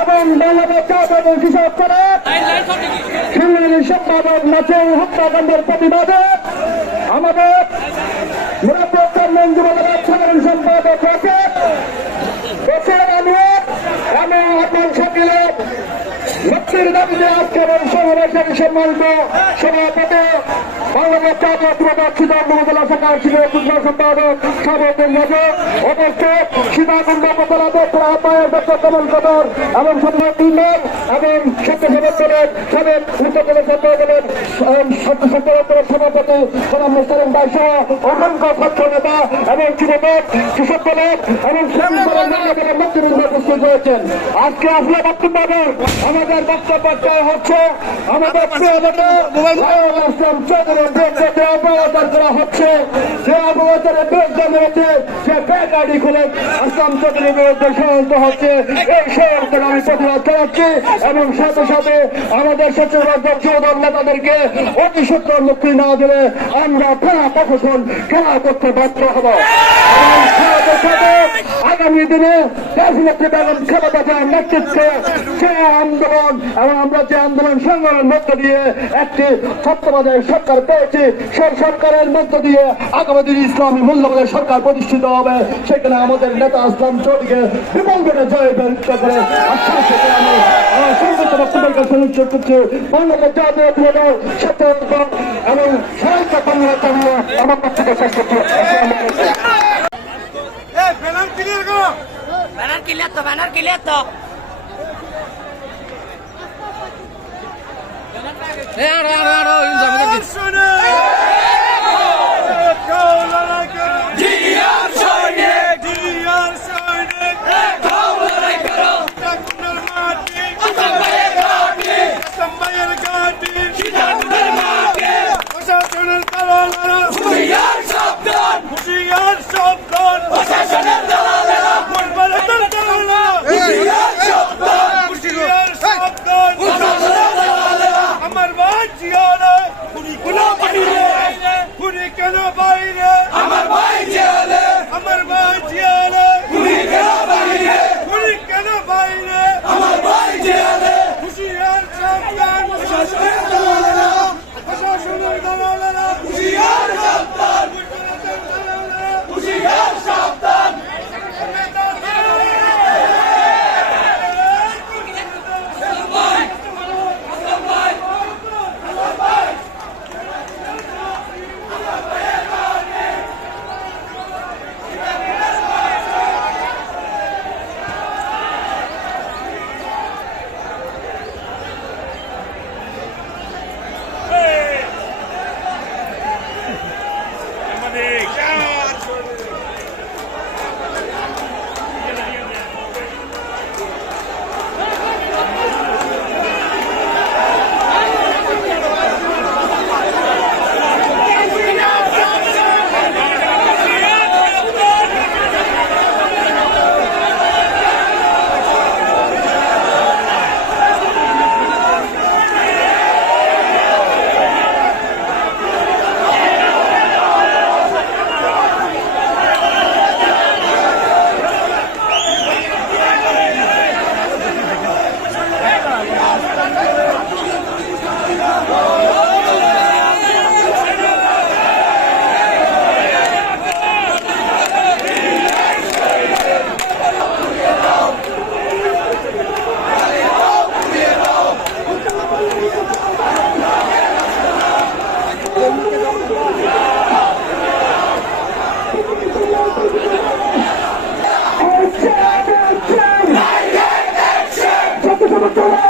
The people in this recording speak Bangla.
এবং বাংলাদেশ জাতীয় কৃষক করে সংগ্রামী সম্পাদক নাচের হত্যাকাণ্ডের প্রতিবাদে আমাদের নিরাপত্তার মঞ্জুরাবাদ সাধারণ সম্পাদক আছে আমি আপনার সকলে মুক্তির দাবিতে আজকের এই সমাবেশের সম্মানিত সভাপতি বাংলাদেশ জাতীয় উপজেলা শাখার যুগ্ম সম্পাদক সাবেক উপস্থিত সীতাকুণ্ড উপজেলা দপ্তর আহ্বায়ক ডক্টর কমল কদর এবং সম্মানিত এবং সত্য সদস্যের সাবেক উপজেলা সম্পাদকের সভাপতি গোলাম মোস্তালিম ভাই সহ অসংখ্য ছাত্র নেতা এবং যুবক কৃষক দলের এবং মুক্তিবৃন্দ উপস্থিত হয়েছেন। আজকে আসলে বক্তব্য আমাদের বক্তব্য হচ্ছে আমাদের প্রিয় নেতা ইসলাম চৌধুরীর বিরুদ্ধে যে অপরাধ করা হচ্ছে সে অপরাধের বিরুদ্ধে মেরেছে সে বেকারি খুলে ইসলাম চৌধুরীর বিরুদ্ধে ষড়যন্ত্র হচ্ছে এই ষড়যন্ত্রের আমি প্রতিবাদ জানাচ্ছি এবং সাথে সাথে আমাদের সচিবালয় যুবদল নেতাদেরকে অতি সত্য মুক্তি না দিলে আমরা থানা প্রশাসন খেলা করতে বাধ্য হব। আগামী দিনে দেশনেত্রী বেগম খালেদা জিয়ার নেতৃত্বে যে আন্দোলন এবং আমরা যে আন্দোলন সংগ্রামের মধ্য দিয়ে একটি তত্ত্বাবধায়ক সরকার পেয়েছি সেই সরকারের মধ্য দিয়ে আগামী দিনে ইসলামী মূল্যবোধের সরকার প্রতিষ্ঠিত হবে। সেখানে আমাদের নেতা ইসলাম চৌধুরীকে বিপুল করে জয় ব্যক্ত করে আমি আমার সংগত বক্তব্যকে সুনিশ্চিত করছি। বাংলাদেশ জাতীয় দল সত্য এবং সবাইকে ধন্যবাদ জানিয়ে আমার বক্তব্য শেষ করছি। Banar kilat to. Come on.